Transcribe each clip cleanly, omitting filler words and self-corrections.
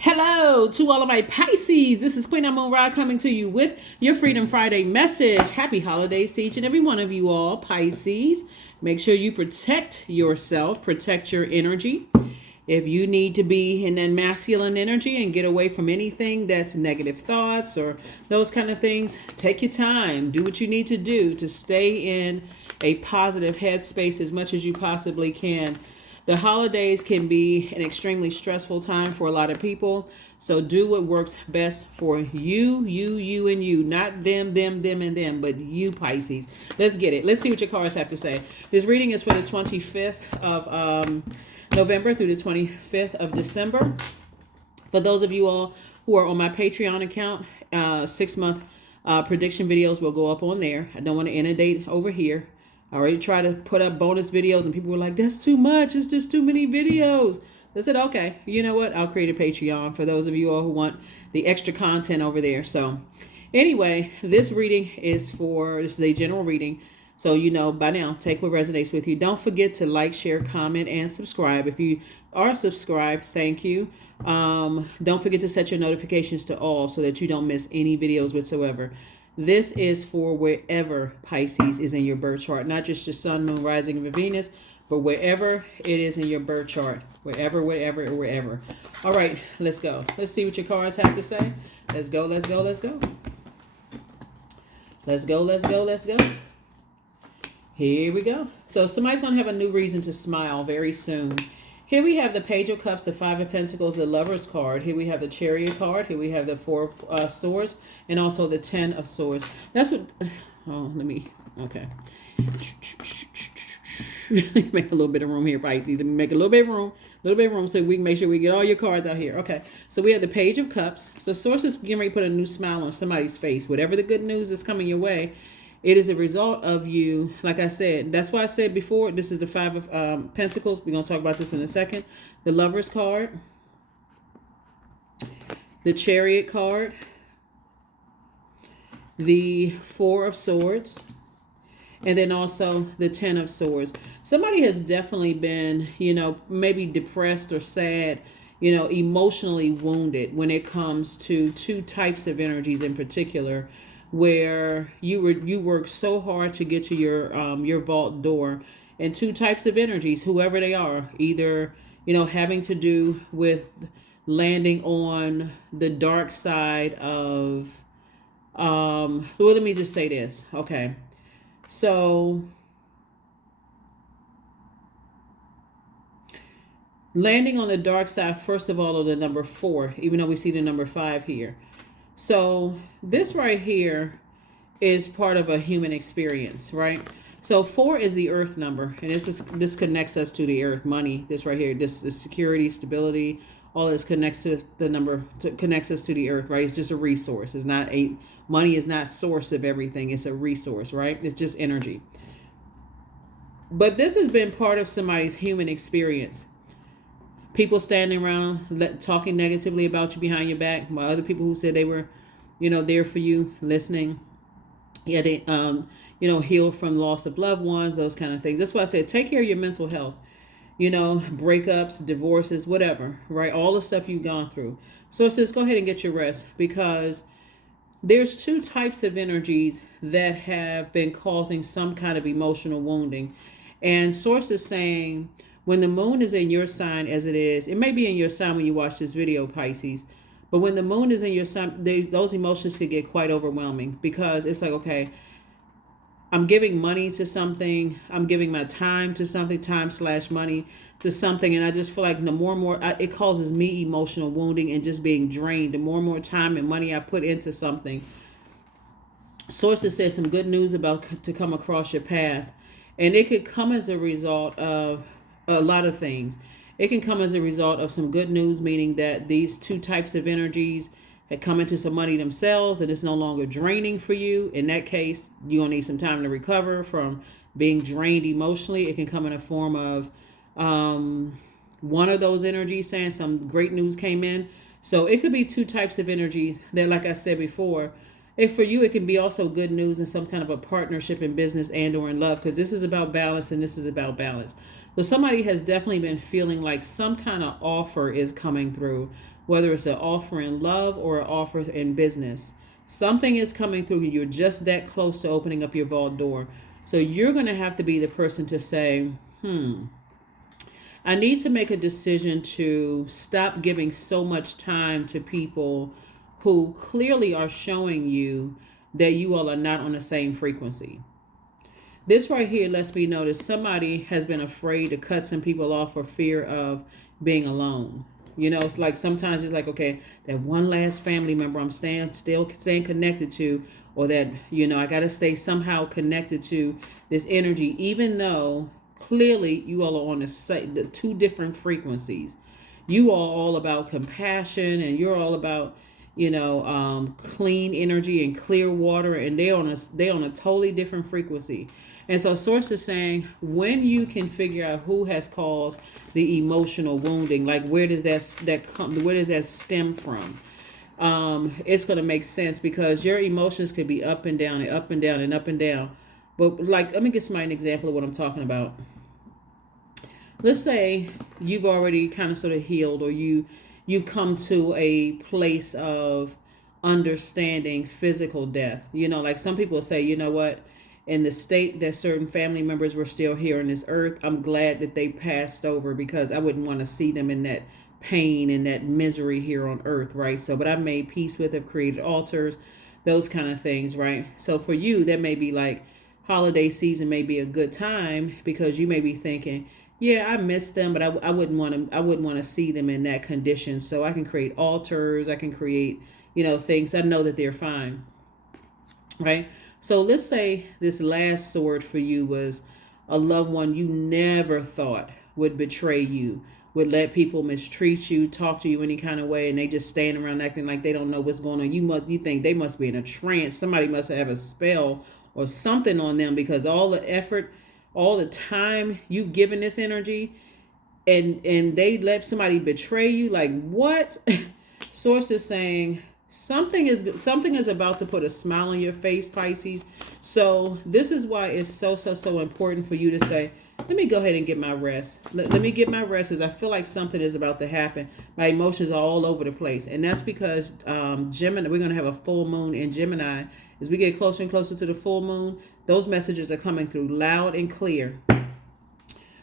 Hello to all of my Pisces. This is Queen Amun Ra coming to you with your Freedom Friday message. Happy holidays to each and every one of you all, Pisces. Make sure you protect yourself, protect your energy. If you need to be in that masculine energy and get away from anything that's negative thoughts or those kind of things, take your time. Do what you need to do to stay in a positive headspace as much as you possibly can. The holidays can be an extremely stressful time for a lot of people. So do what works best for you, and you. Not them, and them, but you, Pisces. Let's get it. Let's see what your cards have to say. This reading is for the 25th of November through the 25th of December. For those of you all who are on my Patreon account, 6-month prediction videos will go up on there. I don't want to inundate over here. I already tried to put up bonus videos and people were like, that's too much. It's just too many videos. I said, okay, you know what? I'll create a Patreon for those of you all who want the extra content over there. So anyway, this is a general reading. So, you know, by now, take what resonates with you. Don't forget to like, share, comment, and subscribe. If you are subscribed, thank you. Don't forget to set your notifications to all so that you don't miss any videos whatsoever. This is for wherever Pisces is in your birth chart, not just your sun, moon, rising, and Venus, but wherever it is in your birth chart, wherever. All right, let's go. Let's see what your cards have to say. Let's go. Here we go. So somebody's going to have a new reason to smile very soon. Here we have the Page of Cups, the Five of Pentacles, the Lover's card. Here we have the Chariot card. Here we have the Four of Swords, and also the Ten of Swords. That's what. Okay. Make a little bit of room here, Pisces. Make a little bit of room, so we can make sure we get all your cards out here. Okay. So we have the Page of Cups. So Source is getting ready to put a new smile on somebody's face. Whatever the good news is coming your way, it is a result of you, like I said. That's why I said before, this is the Five of Pentacles. We're going to talk about this in a second. The Lover's card. The Chariot card. The Four of Swords. And then also the Ten of Swords. Somebody has definitely been, maybe depressed or sad, emotionally wounded when it comes to two types of energies in particular, where you work so hard to get to your vault door, and two types of energies, whoever they are, either having to do with landing on the dark side of let me just say this. Okay, so landing on the dark side, first of all, of the number 4, even though we see the number 5 here. So this right here is part of a human experience, right? So 4 is the earth number, and this connects us to the earth, money. This right here, this is security, stability, all this connects to the number, connects us to the earth, right? It's just a resource. It's not money is not source of everything. It's a resource, right? It's just energy. But this has been part of somebody's human experience. People standing around talking negatively about you behind your back, while other people who said they were, there for you, listening. Yeah, they, healed from loss of loved ones, those kind of things. That's why I said take care of your mental health. Breakups, divorces, whatever, right? All the stuff you've gone through. So it says go ahead and get your rest, because there's two types of energies that have been causing some kind of emotional wounding. And Source is saying, when the moon is in your sign, as it may be in your sign when you watch this video, Pisces, but when the moon is in your sign, those emotions could get quite overwhelming, because it's like, okay, I'm giving money to something, I'm giving my time to something, time/money to something, and I just feel like the more and more, it causes me emotional wounding and just being drained. The more and more time and money I put into something. Sources says some good news about to come across your path, and it could come as a result of a lot of things. It can come as a result of some good news, meaning that these two types of energies had come into some money themselves, and it's no longer draining for you. In that case, you're going to need some time to recover from being drained emotionally. It can come in a form of one of those energies saying some great news came in. So it could be two types of energies that, like I said before, if for you, it can be also good news in some kind of a partnership in business and or in love, because this is about balance and this is about balance. So somebody has definitely been feeling like some kind of offer is coming through, whether it's an offer in love or an offer in business. Something is coming through. You're just that close to opening up your vault door. So you're going to have to be the person to say, I need to make a decision to stop giving so much time to people who clearly are showing you that you all are not on the same frequency. This right here lets me know that somebody has been afraid to cut some people off for fear of being alone. You know, it's like sometimes it's like, okay, that one last family member I'm still staying connected to, or that, you know, I got to stay somehow connected to this energy, even though clearly you all are on the two different frequencies. You are all about compassion, and you're all about, clean energy and clear water, and they're on a totally different frequency. And so source is saying, when you can figure out who has caused the emotional wounding, like where does that come, where does that stem from? It's going to make sense, because your emotions could be up and down and up and down and up and down. But like, let me give somebody an example of what I'm talking about. Let's say you've already kind of sort of healed, or you've come to a place of understanding physical death. You know, like some people say, you know what, in the state that certain family members were still here on this earth, I'm glad that they passed over, because I wouldn't want to see them in that pain and that misery here on earth, right? So, but I've made peace with, have created altars, those kind of things, right? So for you, that may be like holiday season may be a good time, because you may be thinking, yeah, I miss them, but I wouldn't want to see them in that condition. So I can create altars, I can create, things. I know that they're fine, right? So let's say this last sword for you was a loved one you never thought would betray you, would let people mistreat you, talk to you any kind of way, and they just stand around acting like they don't know what's going on. You think they must be in a trance. Somebody must have a spell or something on them, because all the effort, all the time you've given this energy, and they let somebody betray you. Like, what? Source is saying something is about to put a smile on your face, Pisces. So this is why it's so important for you to say, let me go ahead and get my rest. Let me get my rest, because I feel like something is about to happen. My emotions are all over the place. And that's because Gemini, we're going to have a full moon in Gemini. As we get closer and closer to the full moon, those messages are coming through loud and clear.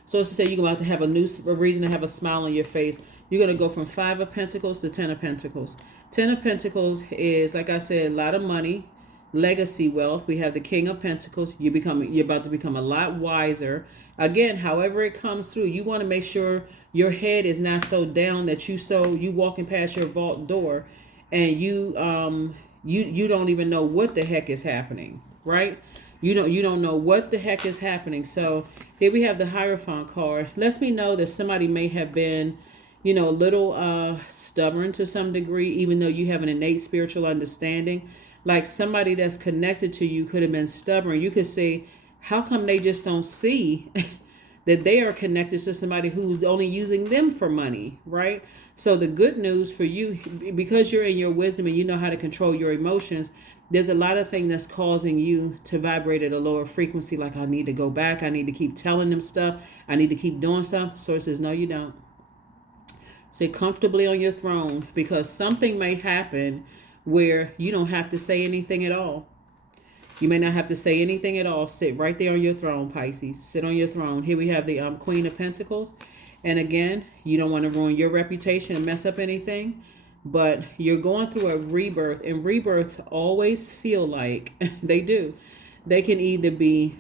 So it's to say you're going to have a reason to have a smile on your face. You're going to go from 5 of Pentacles to 10 of Pentacles. 10 of Pentacles is, like I said, a lot of money, legacy wealth. We have the King of Pentacles. You're about to become a lot wiser. Again, however it comes through, you want to make sure your head is not so down that you walking past your vault door and you don't even know what the heck is happening, right? You don't know what the heck is happening. So here we have the Hierophant card. Lets me know that somebody may have been, a little stubborn to some degree, even though you have an innate spiritual understanding. Like somebody that's connected to you could have been stubborn. You could say, how come they just don't see that they are connected to somebody who's only using them for money, right? So the good news for you, because you're in your wisdom and you know how to control your emotions, there's a lot of things that's causing you to vibrate at a lower frequency. Like, I need to go back. I need to keep telling them stuff. I need to keep doing stuff. Source says, no, you don't. Sit comfortably on your throne, because something may happen where you don't have to say anything at all. You may not have to say anything at all. Sit right there on your throne, Pisces. Sit on your throne. Here we have the Queen of Pentacles. And again, you don't want to ruin your reputation and mess up anything. But you're going through a rebirth. And rebirths always feel like, they do, they can either be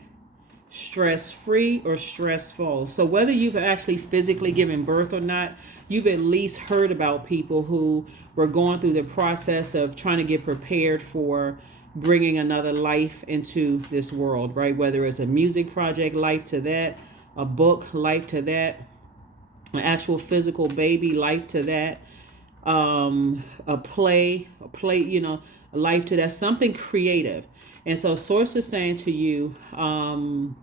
stress-free or stressful. So whether you've actually physically given birth or not, you've at least heard about people who were going through the process of trying to get prepared for bringing another life into this world, right? Whether it's a music project, life to that, a book, life to that, an actual physical baby, life to that, a play, life to that, something creative. And so Source is saying to you, when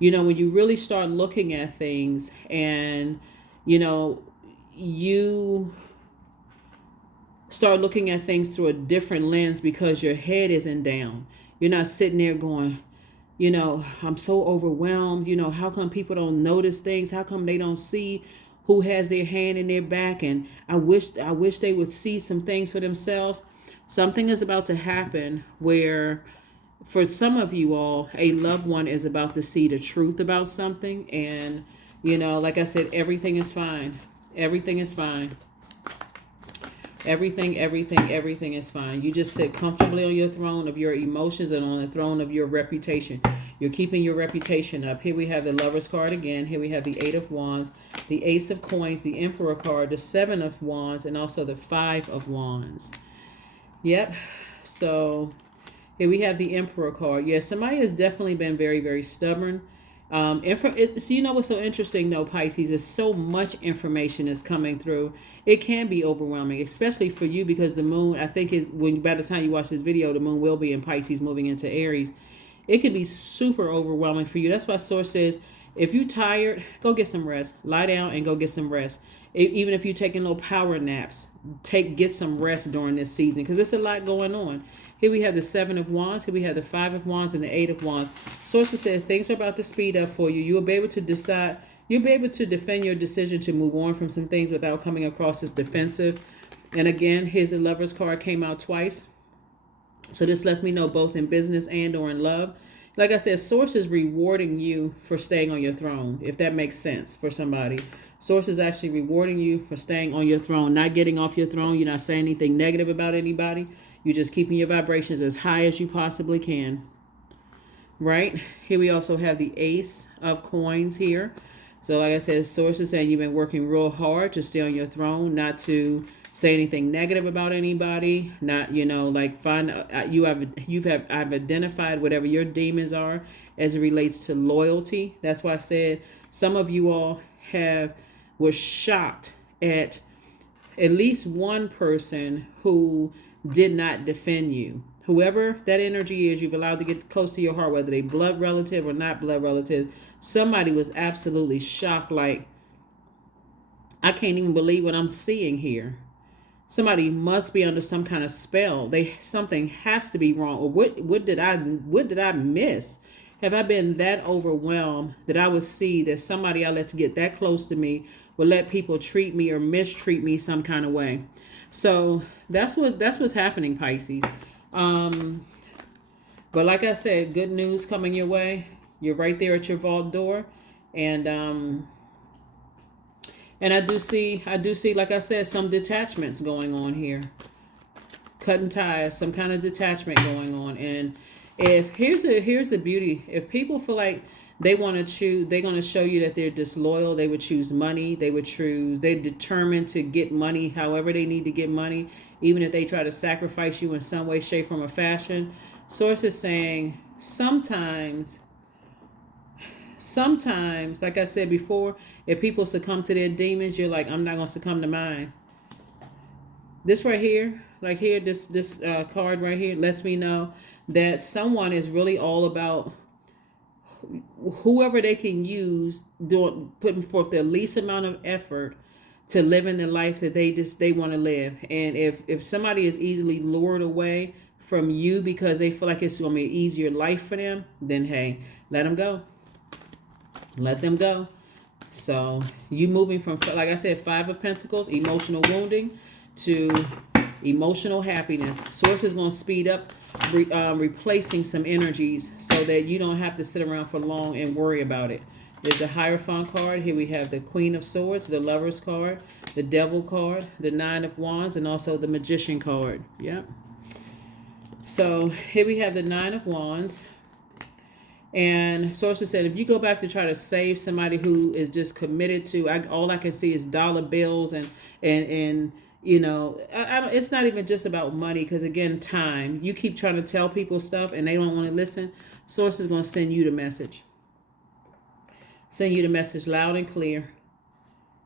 you really start looking at things and, you start looking at things through a different lens, because your head isn't down. You're not sitting there going, I'm so overwhelmed. How come people don't notice things? How come they don't see who has their hand in their back? And I wish they would see some things for themselves. Something is about to happen where, for some of you all, a loved one is about to see the truth about something. And, like I said, everything is fine. Everything is fine. Everything is fine. You just sit comfortably on your throne of your emotions and on the throne of your reputation. You're keeping your reputation up. Here we have the Lover's card again. Here we have the Eight of Wands, the Ace of Coins, the Emperor card, the Seven of Wands, and also the Five of Wands. Yep. So here we have the Emperor card. Yeah, somebody has definitely been very, very stubborn. So what's so interesting though, Pisces, is so much information is coming through. It can be overwhelming, especially for you, because the moon, I think, by the time you watch this video, the moon will be in Pisces moving into Aries. It can be super overwhelming for you. That's why Source says, if you're tired, go get some rest. Lie down and go get some rest. Even if you're taking little power naps, get some rest during this season, because there's a lot going on. Here we have the Seven of Wands. Here we have the Five of Wands and the Eight of Wands. Sources said things are about to speed up for you. You'll be able to decide. You'll be able to defend your decision to move on from some things without coming across as defensive. And again, here's the Lover's card, came out twice. So this lets me know both in business and or in love. Like I said, Source is rewarding you for staying on your throne, if that makes sense for somebody. Source is actually rewarding you for staying on your throne, not getting off your throne. You're not saying anything negative about anybody. You're just keeping your vibrations as high as you possibly can. Right? Here we also have the Ace of Coins here. So like I said, Source is saying you've been working real hard to stay on your throne, not to say anything negative about anybody, not, I've identified whatever your demons are as it relates to loyalty. That's why I said some of you all were shocked at least one person who did not defend you. Whoever that energy is, you've allowed to get close to your heart, whether they blood relative or not blood relative. Somebody was absolutely shocked, like, I can't even believe what I'm seeing here. Somebody must be under some kind of spell. Something has to be wrong. Or what did I miss? Have I been that overwhelmed that I would see that somebody I let to get that close to me would let people treat me or mistreat me some kind of way? So that's what's happening, Pisces. But like I said, good news coming your way. You're right there at your vault door, and I do see, like I said, some detachments going on here. Cutting ties, some kind of detachment going on. And if here's the beauty. If people feel like they want to choose, they're going to show you that they're disloyal. They would choose money. They're determined to get money however they need to get money, even if they try to sacrifice you in some way, shape, form, or fashion. Source is saying sometimes, like I said before, if people succumb to their demons, you're like, I'm not going to succumb to mine. This right here, like here, this card right here lets me know that someone is really all about whoever they can use, putting forth the least amount of effort to live in the life that they want to live. And if somebody is easily lured away from you because they feel like it's going to be an easier life for them, then hey, let them go. Let them go. So you moving from, like I said, Five of Pentacles, emotional wounding, to emotional happiness. Source is going to speed up replacing some energies so that you don't have to sit around for long and worry about it. There's the Hierophant card. Here we have the Queen of Swords, the Lover's card, the Devil card, the Nine of Wands, and also the Magician card. Yep. So here we have the Nine of Wands. And Sources said, if you go back to try to save somebody who is just committed to, all I can see is dollar bills and you know, it's not even just about money, because again, time. You keep trying to tell people stuff and they don't want to listen. Source is going to send you the message. Send you the message loud and clear.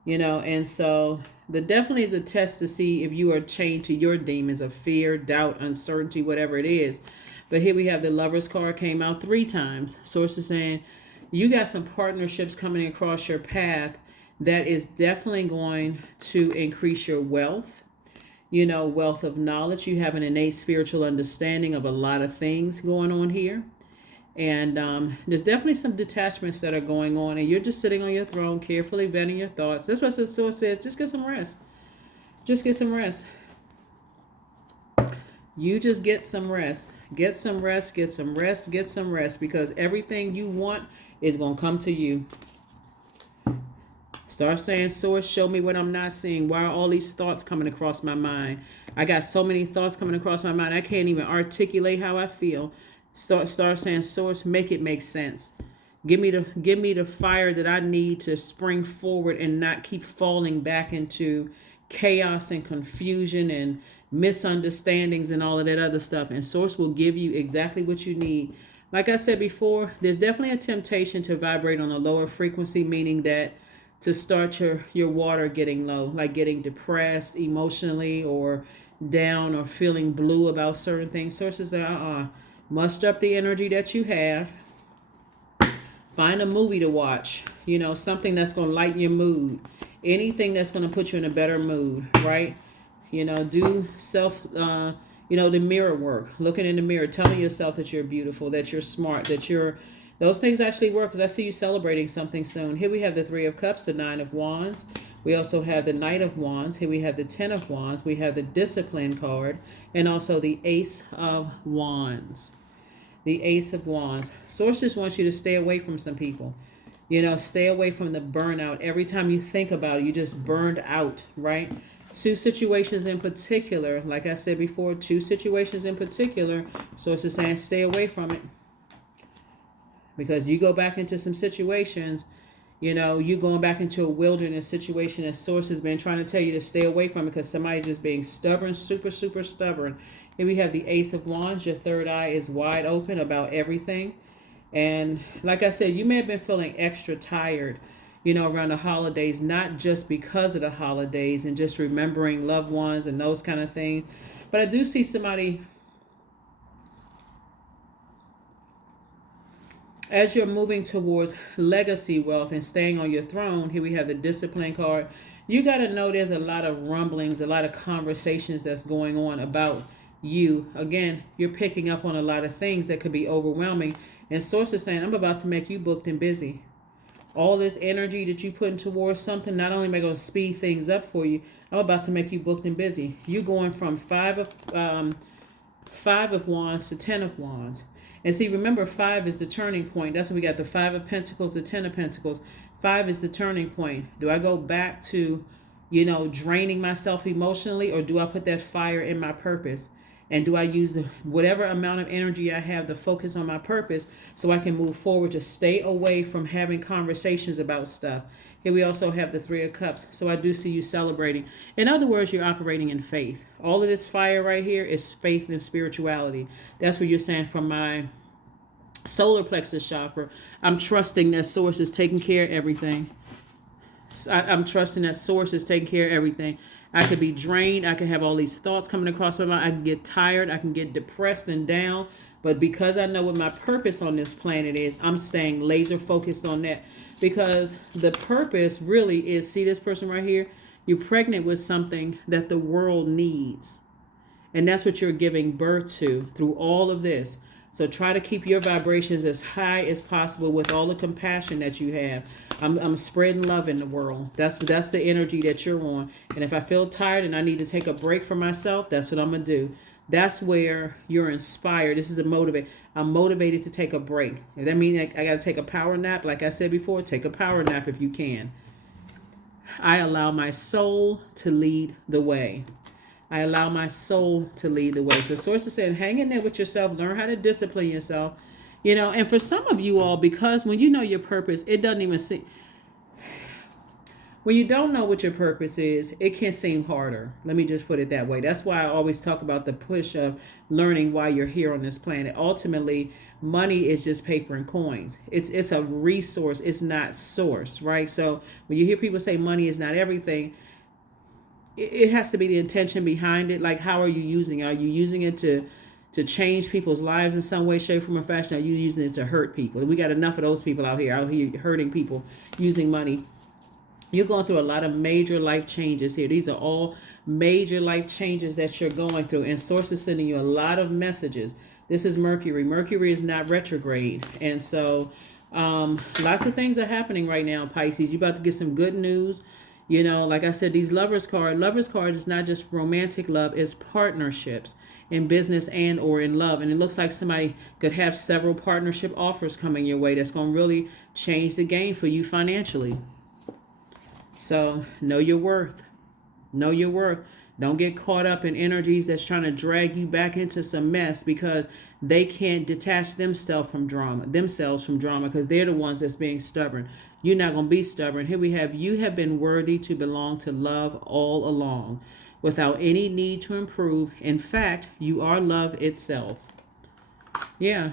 You know, and so there definitely is a test to see if you are chained to your demons of fear, doubt, uncertainty, whatever it is. But here we have the Lover's card, came out 3 times. Source is saying you got some partnerships coming across your path that is definitely going to increase your wealth. You know, wealth of knowledge. You have an innate spiritual understanding of a lot of things going on here. And there's definitely some detachments that are going on, and you're just sitting on your throne, carefully vetting your thoughts. That's what the source says. Just get some rest. Just get some rest. You just get some rest. Get some rest, get some rest, get some rest, because everything you want is going to come to you. Start saying, source, show me what I'm not seeing. Why are all these thoughts coming across my mind? I got so many thoughts coming across my mind. I can't even articulate how I feel. Start saying, source, make it make sense. Give me the fire that I need to spring forward and not keep falling back into chaos and confusion and misunderstandings and all of that other stuff. And source will give you exactly what you need. Like I said before, there's definitely a temptation to vibrate on a lower frequency, meaning that to start your water getting low, like getting depressed emotionally or down or feeling blue about certain things. Sources that muster up the energy that you have. Find a movie to watch, something that's going to lighten your mood. Anything that's going to put you in a better mood, right? Do self, the mirror work. Looking in the mirror, telling yourself that you're beautiful, that you're smart, those things actually work, because I see you celebrating something soon. Here we have the Three of Cups, the Nine of Wands. We also have the Knight of Wands. Here we have the Ten of Wands. We have the Discipline card, and also the Ace of Wands. The Ace of Wands. Source just wants you to stay away from some people. Stay away from the burnout. Every time you think about it, you just burned out, right? Two situations in particular, like I said before, Source is saying stay away from it. Because you go back into some situations, you going back into a wilderness situation, and source has been trying to tell you to stay away from it because somebody's just being stubborn, super, super stubborn. Here we have the Ace of Wands. Your third eye is wide open about everything. And like I said, you may have been feeling extra tired, around the holidays, not just because of the holidays and just remembering loved ones and those kind of things. But I do see somebody, as you're moving towards legacy wealth and staying on your throne. Here we have the Discipline card. You got to know there's a lot of rumblings, a lot of conversations that's going on about you. Again, you're picking up on a lot of things that could be overwhelming. And source is saying, I'm about to make you booked and busy. All this energy that you put towards something, not only am I going to speed things up for you, I'm about to make you booked and busy. You're going from five of Wands to 10 of Wands. And see, remember, 5 is the turning point. That's when we got the 5 of Pentacles, the 10 of Pentacles. 5 is the turning point. Do I go back to, draining myself emotionally, or do I put that fire in my purpose? And do I use whatever amount of energy I have to focus on my purpose so I can move forward, to stay away from having conversations about stuff? Here we also have the Three of Cups. So I do see you celebrating. In other words, you're operating in faith. All of this fire right here is faith and spirituality. That's what you're saying. From my solar plexus chakra, I'm trusting that source is taking care of everything. I'm trusting that source is taking care of everything. I could be drained. I could have all these thoughts coming across my mind. I can get tired. I can get depressed and down. But because I know what my purpose on this planet is, I'm staying laser focused on that. Because the purpose really is, see this person right here? You're pregnant with something that the world needs. And that's what you're giving birth to through all of this. So try to keep your vibrations as high as possible with all the compassion that you have. I'm spreading love in the world. That's the energy that you're on. And if I feel tired and I need to take a break for myself, that's what I'm going to do. That's where you're inspired. This is a motivate. I'm motivated to take a break. If that means I got to take a power nap, like I said before, take a power nap if you can. I allow my soul to lead the way. I allow my soul to lead the way. So source is saying, hang in there with yourself. Learn how to discipline yourself. And for some of you all, because when you know your purpose, it doesn't even seem, when you don't know what your purpose is, it can seem harder. Let me just put it that way. That's why I always talk about the push of learning why you're here on this planet. Ultimately, money is just paper and coins. It's a resource. It's not source, right? So when you hear people say money is not everything, it has to be the intention behind it. Like, how are you using it? Are you using it to change people's lives in some way, shape, form, or fashion? Are you using it to hurt people? We got enough of those people out here hurting people using money. You're going through a lot of major life changes here. These are all major life changes that you're going through. And source is sending you a lot of messages This is Mercury. Mercury is not retrograde. And so lots of things are happening right now, Pisces. You're about to get some good news. You know, like I said, these lovers card is not just romantic love, it's partnerships in business and or in love. And it looks like somebody could have several partnership offers coming your way that's going to really change the game for you financially. So know your worth. Know your worth. Don't get caught up in energies that's trying to drag you back into some mess because they can't detach themselves from drama because they're the ones that's being stubborn. You're not going to be stubborn. Here we have, you have been worthy to belong to love all along without any need to improve. In fact, you are love itself. Yeah.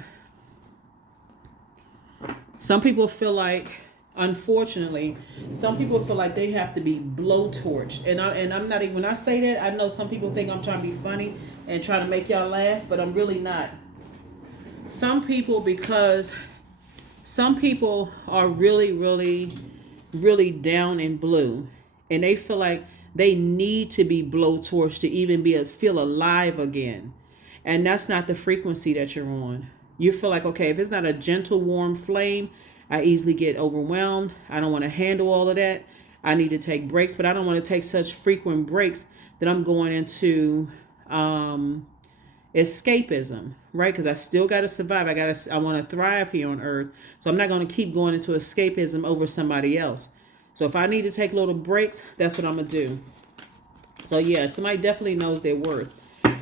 Some people feel like, unfortunately, some people feel like they have to be blowtorched. And I'm not even, when I say that, I know some people think I'm trying to be funny and trying to make y'all laugh, but I'm really not. Some people, because some people are really, really, really down in blue, and they feel like they need to be blowtorched to even feel alive again. And that's not the frequency that you're on. You feel like, okay, if it's not a gentle, warm flame, I easily get overwhelmed. I don't want to handle all of that. I need to take breaks, but I don't want to take such frequent breaks that I'm going into escapism, right? Because I still got to survive. I want to thrive here on earth. So I'm not going to keep going into escapism over somebody else. So if I need to take little breaks, that's what I'm going to do. So yeah, somebody definitely knows their worth.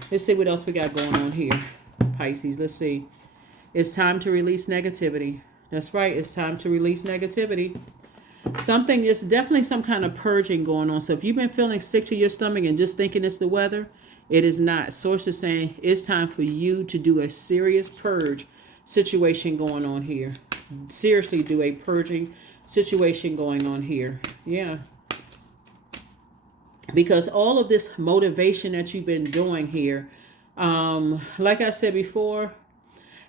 Let's see what else we got going on here, Pisces. Let's see. It's time to release negativity. That's right. It's time to release negativity. There's definitely some kind of purging going on. So if you've been feeling sick to your stomach and just thinking it's the weather, it is not. Source is saying it's time for you to do a serious purge situation going on here. Seriously, do a purging situation going on here. Yeah. Because all of this motivation that you've been doing here, like I said before,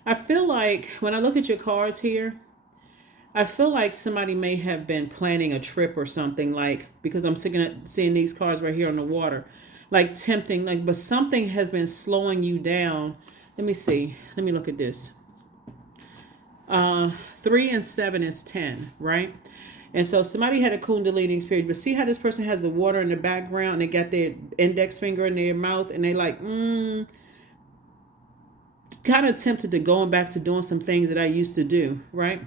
I feel like when I look at your cards here, I feel like somebody may have been planning a trip or something, like, because I'm seeing these cards right here on the water, like tempting, like, but something has been slowing you down. Let me see. Let me look at this. 3 and 7 is 10, right? And so somebody had a Kundalini experience, but see how this person has the water in the background and they got their index finger in their mouth and they like, kind of tempted to going back to doing some things that I used to do, right?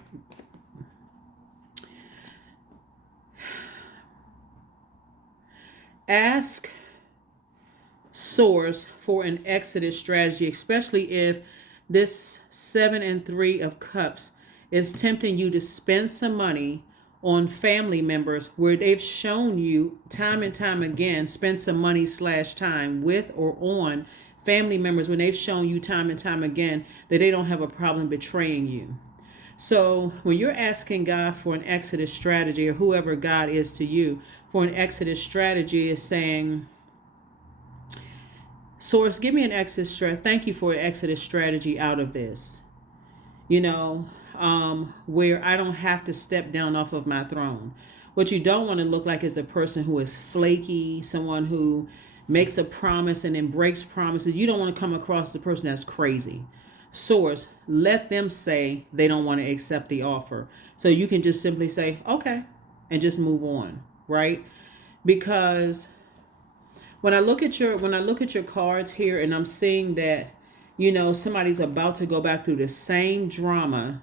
Ask Source for an exodus strategy, especially if this 7 and 3 of cups is tempting you to spend some money on family members where they've shown you time and time again, spend some money / time with or on family members when they've shown you time and time again that they don't have a problem betraying you. So when you're asking God for an exodus strategy, or whoever God is to you, for an exodus strategy, is saying, Source, give me an exodus strategy. Thank you for an exodus strategy out of this. You know, where I don't have to step down off of my throne. What you don't want to look like is a person who is flaky, someone who makes a promise and then breaks promises. You don't want to come across as a person that's crazy. Source, let them say they don't want to accept the offer. So you can just simply say, okay, and just move on, right? Because when I look at your cards here and I'm seeing that, you know, somebody's about to go back through the same drama,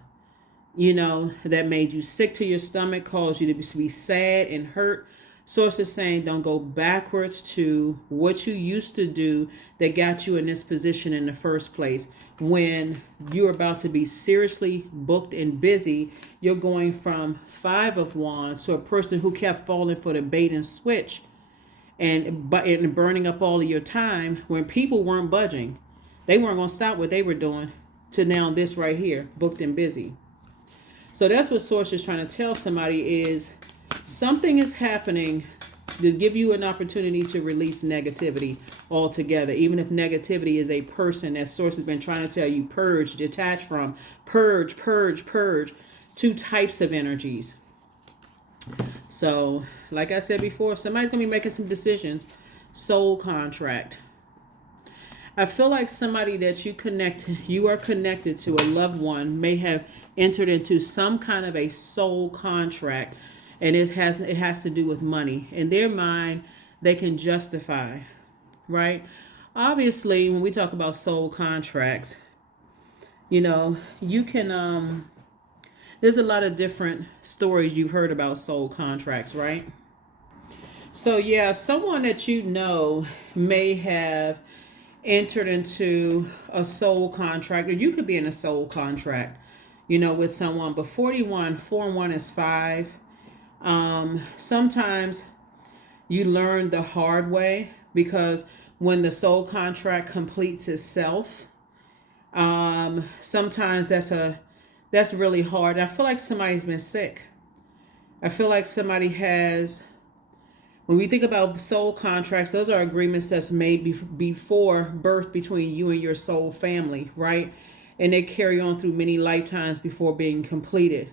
you know, that made you sick to your stomach, caused you to be sad and hurt. Source is saying don't go backwards to what you used to do that got you in this position in the first place. When you're about to be seriously booked and busy, you're going from 5 of Wands to a person who kept falling for the bait and switch and burning up all of your time when people weren't budging. They weren't going to stop what they were doing to now this right here, booked and busy. So that's what Source is trying to tell somebody is something is happening to give you an opportunity to release negativity altogether. Even if negativity is a person, that Source has been trying to tell you, purge, detach from, purge, 2 types of energies. So, like I said before, somebody's going to be making some decisions. Soul contract. I feel like somebody that you are connected to, a loved one, may have entered into some kind of a soul contract, and it has to do with money. In their mind, they can justify, right? Obviously, when we talk about soul contracts, you can there's a lot of different stories you've heard about soul contracts, right? So yeah, someone that may have entered into a soul contract, or you could be in a soul contract, with someone. But 41, 4 and 1 is 5. Sometimes you learn the hard way, because when the soul contract completes itself, sometimes that's really hard. I feel like somebody's been sick. I feel like somebody has. When we think about soul contracts, those are agreements that's made before birth between you and your soul family, right? And they carry on through many lifetimes before being completed.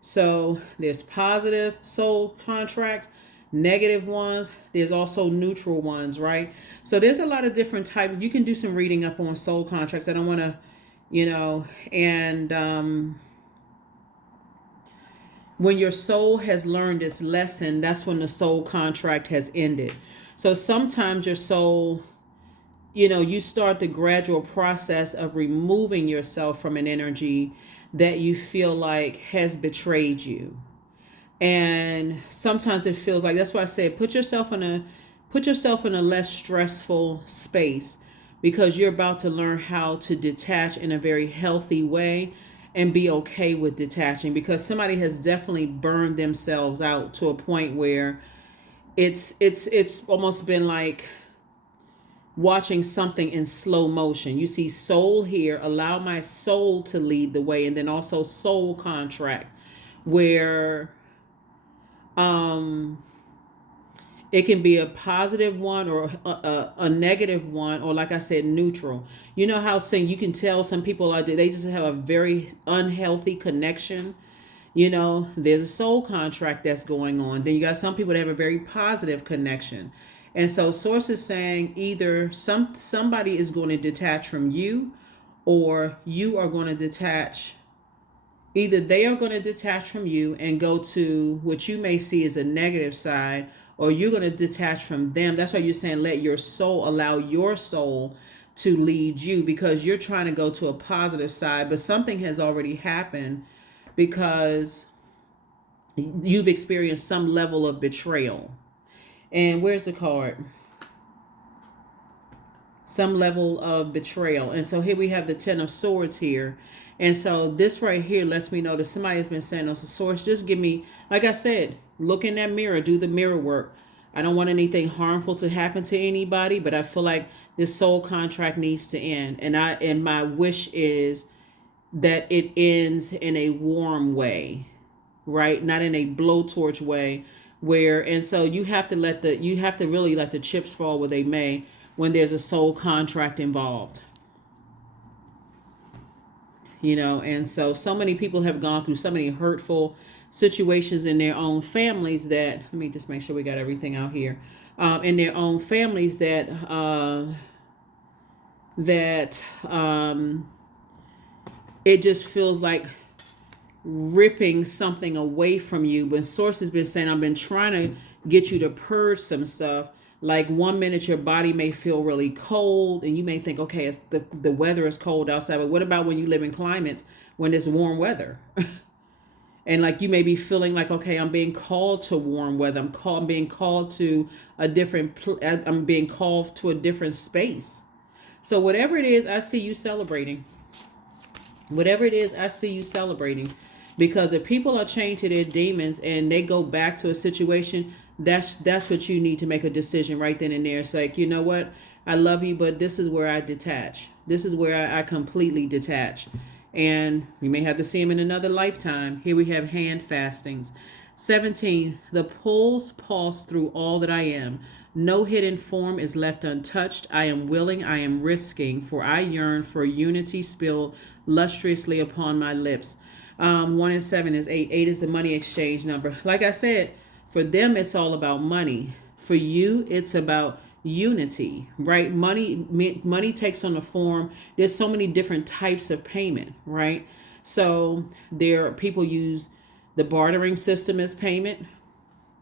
So there's positive soul contracts, negative ones. There's also neutral ones, right? So there's a lot of different types. You can do some reading up on soul contracts. I don't want to, and when your soul has learned its lesson, that's when the soul contract has ended. So sometimes your soul, you start the gradual process of removing yourself from an energy that you feel like has betrayed you. And sometimes it feels like, that's why I said put yourself in a less stressful space, because you're about to learn how to detach in a very healthy way and be okay with detaching, because somebody has definitely burned themselves out to a point where it's almost been like watching something in slow motion. You see soul here, allow my soul to lead the way, and then also soul contract, where it can be a positive one or a negative one, or like I said, neutral. You know how saying you can tell some people they just have a very unhealthy connection. There's a soul contract that's going on. Then you got some people that have a very positive connection. And so source is saying either somebody is going to detach from you, or you are going to detach. Either they are going to detach from you and go to what you may see as a negative side, or you're going to detach from them. That's why you're saying allow your soul to lead you, because you're trying to go to a positive side, but something has already happened, because you've experienced some level of betrayal. And where's the card? Some level of betrayal. And so here we have the 10 of Swords here. And so this right here lets me know that somebody has been saying, "So source, just give me," like I said, look in that mirror, do the mirror work. I don't want anything harmful to happen to anybody, but I feel like this soul contract needs to end. And my wish is that it ends in a warm way, right? Not in a blowtorch way, and so you have to really let the chips fall where they may when there's a soul contract involved. And so many people have gone through so many hurtful situations in their own families that, let me just make sure we got everything out here, in their own families that it just feels like ripping something away from you. But source has been saying, I've been trying to get you to purge some stuff. Like 1 minute your body may feel really cold, and you may think, okay, it's the weather is cold outside, but what about when you live in climates when it's warm weather? And like you may be feeling like, okay, I'm being called to warm weather. I'm being called to I'm being called to a different space. So whatever it is, I see you celebrating. Whatever it is, I see you celebrating. Because if people are chained to their demons and they go back to a situation, that's what you need to make a decision right then and there. It's like, you know what? I love you, but this is where I detach. This is where I completely detach. And we may have to see him in another lifetime. Here we have hand fastings. 17, the pulse pulse through all that I am. No hidden form is left untouched. I am willing, I am risking, for I yearn for unity spilled lustrously upon my lips. 1 and 7 is 8. 8 is the money exchange number. Like I said, for them, it's all about money. For you, it's about unity, right? Money takes on the form. There's so many different types of payment, right? So people use the bartering system as payment.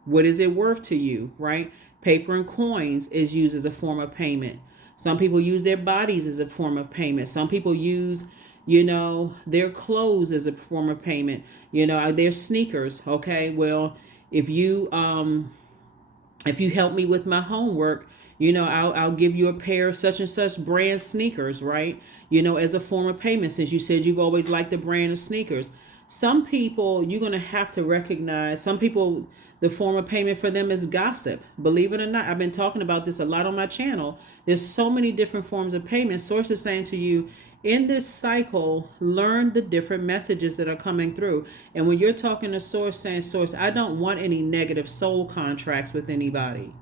What is it worth to you, right? Paper and coins is used as a form of payment. Some people use their bodies as a form of payment. Some people use, their clothes as a form of payment. Their sneakers. Okay, well, if you help me with my homework, I'll give you a pair of such and such brand sneakers, right? As a form of payment, since you said you've always liked the brand of sneakers. Some people, you're going to have to recognize, some people, the form of payment for them is gossip. Believe it or not, I've been talking about this a lot on my channel. There's so many different forms of payment. Source is saying to you, in this cycle, learn the different messages that are coming through. And when you're talking to Source, saying, Source, I don't want any negative soul contracts with anybody.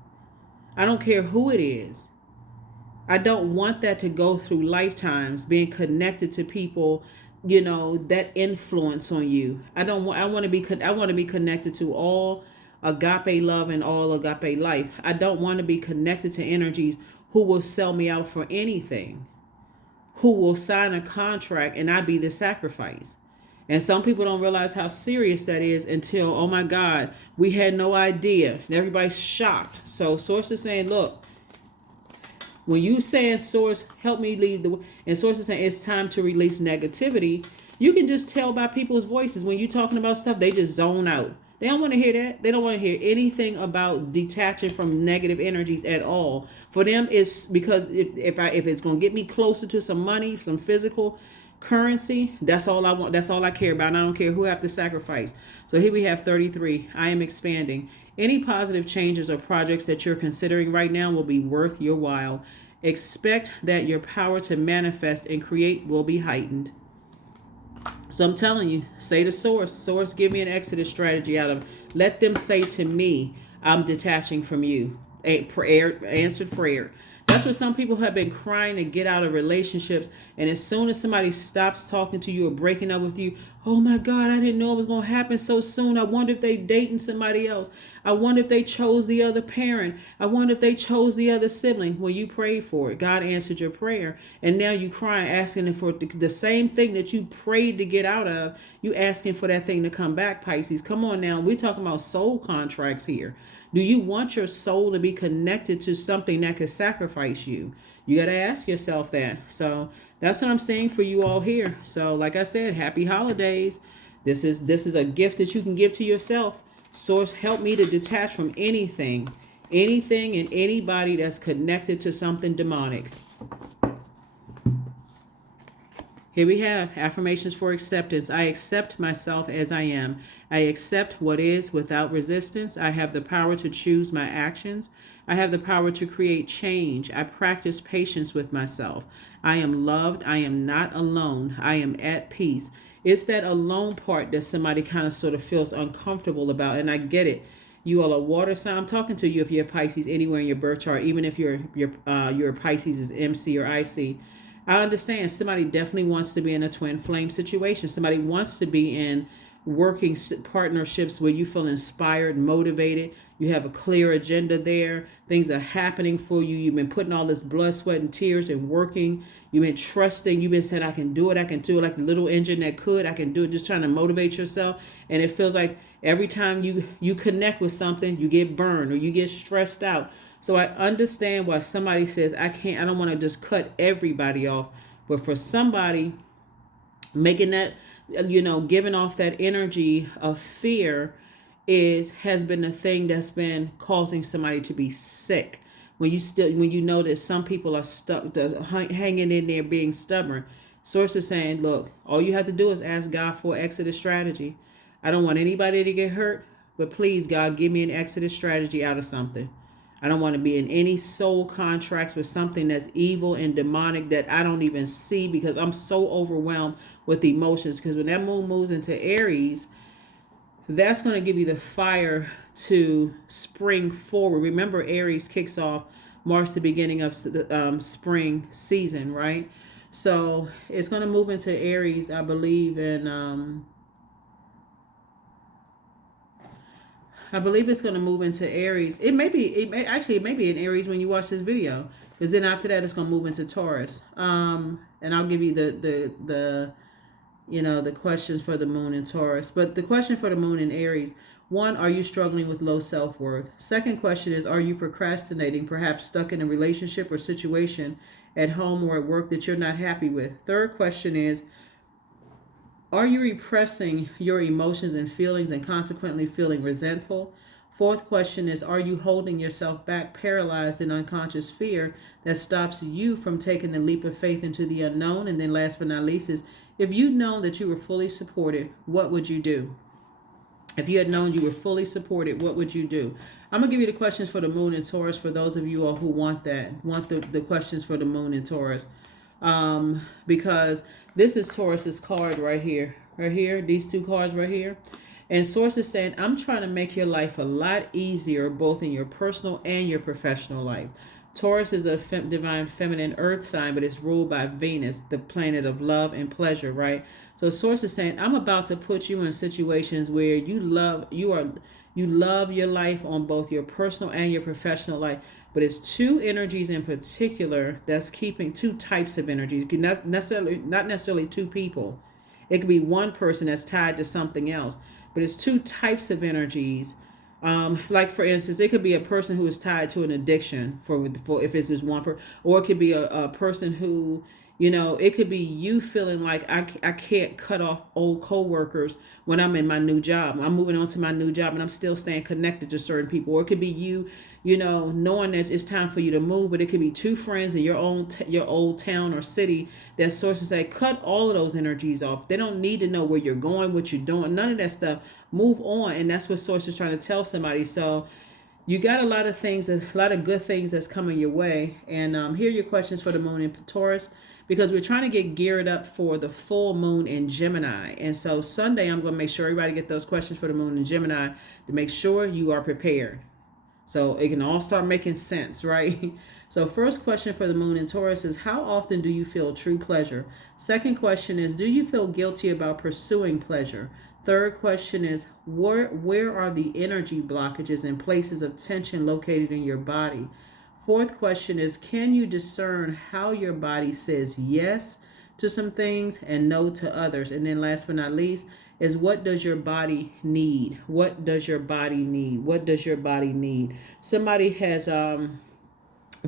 I don't care who it is. I don't want that to go through lifetimes, being connected to people, that influence on you. I want to be connected to all agape love and all agape life. I don't want to be connected to energies who will sell me out for anything, who will sign a contract and I be the sacrifice. And some people don't realize how serious that is until, oh my God, we had no idea. And everybody's shocked. So Source is saying, look, when you saying, Source, help me lead the way, and Source is saying it's time to release negativity, you can just tell by people's voices. When you're talking about stuff, they just zone out. They don't want to hear that. They don't want to hear anything about detaching from negative energies at all. For them, it's because if it's going to get me closer to some money, some physical currency, that's all I want. That's all I care about. And I don't care who I have to sacrifice. So here we have 33. I am expanding. Any positive changes or projects that you're considering right now will be worth your while. Expect that your power to manifest and create will be heightened. So I'm telling you, say to Source, give me an exodus strategy out of, let them say to me, I'm detaching from you. Answered prayer. That's what some people have been crying to get out of relationships. And as soon as somebody stops talking to you or breaking up with you, oh my God, I didn't know it was going to happen so soon. I wonder if they dating somebody else. I wonder if they chose the other parent. I wonder if they chose the other sibling. When you prayed for it, God answered your prayer. And now you crying, asking for the same thing that you prayed to get out of. You asking for that thing to come back, Pisces. Come on now. We're talking about soul contracts here. Do you want your soul to be connected to something that could sacrifice you? You got to ask yourself that. So that's what I'm saying for you all here. So like I said, happy holidays. This is a gift that you can give to yourself. Source, help me to detach from anything and anybody that's connected to something demonic. Here we have affirmations for acceptance. I accept myself as I am. I accept what is without resistance. I have the power to choose my actions. I have the power to create change. I practice patience with myself. I am loved. I am not alone. I am at peace. It's that alone part that somebody kind of sort of feels uncomfortable about. And I get it. You all are water sign. I'm talking to you if you're Pisces anywhere in your birth chart, even if your Pisces is MC or IC. I understand somebody definitely wants to be in a twin flame situation. Somebody wants to be in working partnerships where you feel inspired, motivated. You have a clear agenda there. Things are happening for you. You've been putting all this blood, sweat, and tears and working. You've been trusting. You've been saying, I can do it. I can do it like the little engine that could. I can do it. Just trying to motivate yourself. And it feels like every time you connect with something, you get burned or you get stressed out. So I understand why somebody says, I don't want to just cut everybody off. But for somebody making that, giving off that energy of fear has been the thing that's been causing somebody to be sick. When you know that some people are stuck, hanging in there, being stubborn. Source is saying, look, all you have to do is ask God for exodus strategy. I don't want anybody to get hurt, but please, God, give me an exodus strategy out of something. I don't want to be in any soul contracts with something that's evil and demonic that I don't even see because I'm so overwhelmed with emotions. Because when that moon moves into Aries, that's going to give you the fire to spring forward. Remember, Aries kicks off, marks the beginning of the spring season, right? So it's going to move into Aries, I believe, in I believe it's going to move into Aries. It may be in Aries when you watch this video, because then after that it's going to move into Taurus. And I'll give you the the questions for the moon in Taurus. But the question for the moon in Aries: one, are you struggling with low self-worth? Second question is, are you procrastinating, perhaps stuck in a relationship or situation at home or at work that you're not happy with? Third question is, are you repressing your emotions and feelings and consequently feeling resentful? Fourth question is, are you holding yourself back, paralyzed in unconscious fear that stops you from taking the leap of faith into the unknown? And then last but not least is, if you'd known that you were fully supported, what would you do? If you had known you were fully supported, what would you do? I'm going to give you the questions for the moon in Taurus for those of you all who want the questions for the moon in Taurus. Because this is Taurus's card right here, these two cards right here. And Source is saying, I'm trying to make your life a lot easier, both in your personal and your professional life. Taurus is a divine feminine earth sign, but it's ruled by Venus, the planet of love and pleasure, right? So Source is saying, I'm about to put you in situations where you love your life on both your personal and your professional life. But it's two energies in particular that's keeping, two types of energies, not necessarily two people. It could be one person that's tied to something else, but it's two types of energies. Like for instance, it could be a person who is tied to an addiction for if it's just one person, or it could be a person who, it could be you feeling like I can't cut off old coworkers when I'm in my new job. I'm moving on to my new job and I'm still staying connected to certain people. Or it could be you, knowing that it's time for you to move, but it could be two friends in your old town or city that sources say, cut all of those energies off. They don't need to know where you're going, what you're doing, none of that stuff. Move on. And that's what Source is trying to tell somebody. So you got a lot of things, a lot of good things that's coming your way. And here are your questions for the moon in Taurus, because we're trying to get geared up for the full moon in Gemini. And so Sunday, I'm going to make sure everybody get those questions for the moon in Gemini to make sure you are prepared, so it can all start making sense, right? So first question for the moon in Taurus is, how often do you feel true pleasure? Second question is, do you feel guilty about pursuing pleasure? Third question is, where are the energy blockages and places of tension located in your body? Fourth question is, can you discern how your body says yes to some things and no to others? And then last but not least is, what does your body need? What does your body need? What does your body need? Somebody has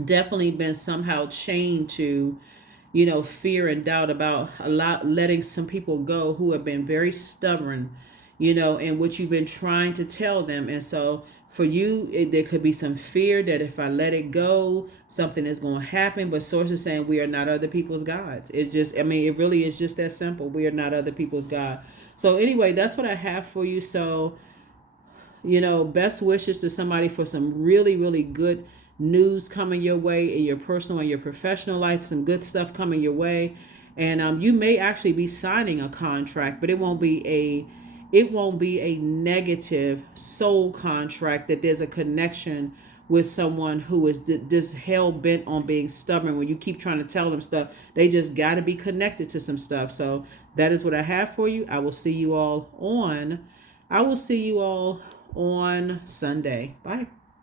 definitely been somehow chained to, fear and doubt about letting some people go who have been very stubborn, in what you've been trying to tell them. And so for you, there could be some fear that if I let it go, something is going to happen. But Source is saying we are not other people's gods. It's just, it really is just that simple. We are not other people's God. So anyway, that's what I have for you. So, best wishes to somebody for some really, really good news coming your way in your personal and your professional life, some good stuff coming your way. And you may actually be signing a contract, but it won't be a negative soul contract, that there's a connection with someone who is just hell bent on being stubborn. When you keep trying to tell them stuff, they just got to be connected to some stuff. So that is what I have for you. I will see you all on Sunday. Bye.